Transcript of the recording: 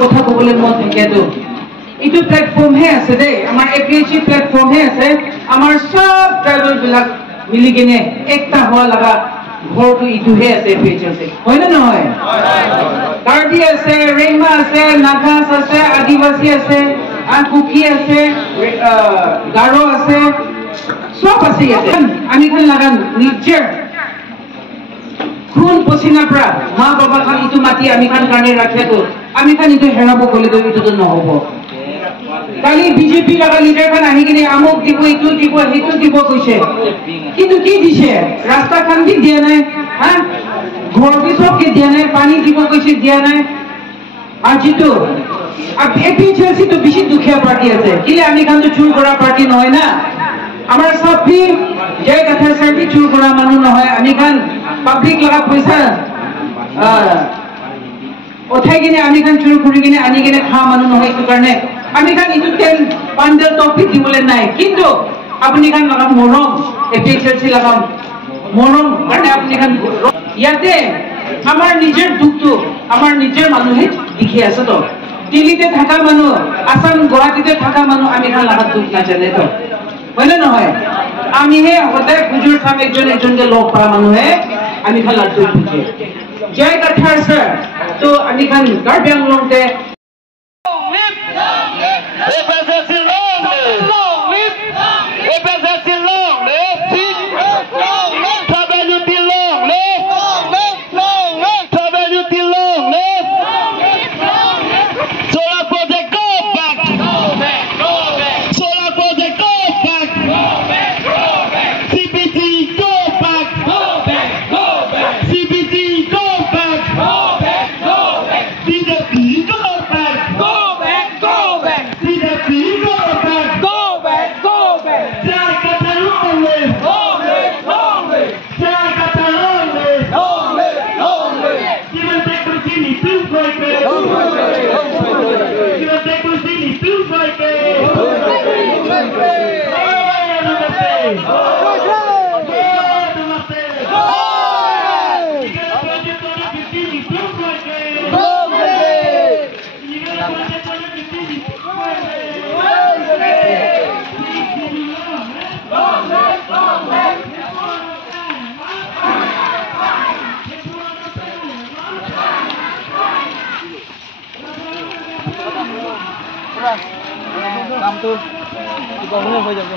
কথা ক'বলৈ মন থাকেতো এইটো প্লেটফৰ্ম হে আছে দেই আমাৰ এপিএইচি প্লেটফৰ্ম হে আছে আমাৰ সব ট্ৰাইবেল বিলাক মিলি কিনে একটা হোৱা লগা ঘৰটো ইটোহে আছে এপিএইচি হয় না নহয় কাৰ্বি আছে ৰেইমা আছে নাগাছ আছে আদিবাসী আছে কুকি আছে গাৰো আছে সব আছে ইয়াতে আমি খান লাগান নিজৰ খুন পচিনা পৰা মা বাবা খান ইটো মাতি আমি খান কাৰণে ৰাখিয়াতো আমি খান ইটো হেৰাব গ'লেতো ইটোতো নহ'ব কালি বিজেপি লগা লিডাৰ খান আহি কিনে আমুক দিব ইটো দিব সেইটো দিব কৈছে কিন্তু কি দিছে ৰাস্তা খান কি দিয়া নাই হা ঘৰ কি সব কি দিয়া নাই পানী দিব কৈছে দিয়া নাই আজিতো এপিএইচি তো বেছি দুখীয়া পাৰ্টি আছে কিলে আমি খানতো চুৰ কৰা পাৰ্টি নহয় না আমাৰ সব भी जय कथा से भी चूर करा मानू न হয় আমি খান পাবলিক লগা পয়সা উঠাই কিনে আমি খান চুৰ কৰি কিনে আনি কিনে খা মানুহ নহয় এই কাৰণে আমি খান ইটো তেল পাণ্ডেল টপিক দিবলৈ নাই কিন্তু আপুনি খান লগাম মৰম এপিএইচি লগাম মৰম কাৰণে আপুনি খান ইয়াতে আমাৰ নিজৰ দুখটো আমাৰ নিজৰ মানুহে দেখি আছে তো দিল্লীতে থাকা মানুহ আসাম গুৱাহাটীতে থাকা মানুহ আমি খান লাগাত দুখ নাজানে তো হয় না নহয় আমি হে হতে হুজুর সাহেব একজন একজনকে লগ পাওয়া মানুহে আমি খান লাড্ডু খুঁজে জয় কাঠার স্যার তো আমি খান কার্বি আংলংতে কামটো গমনে হৈ যাব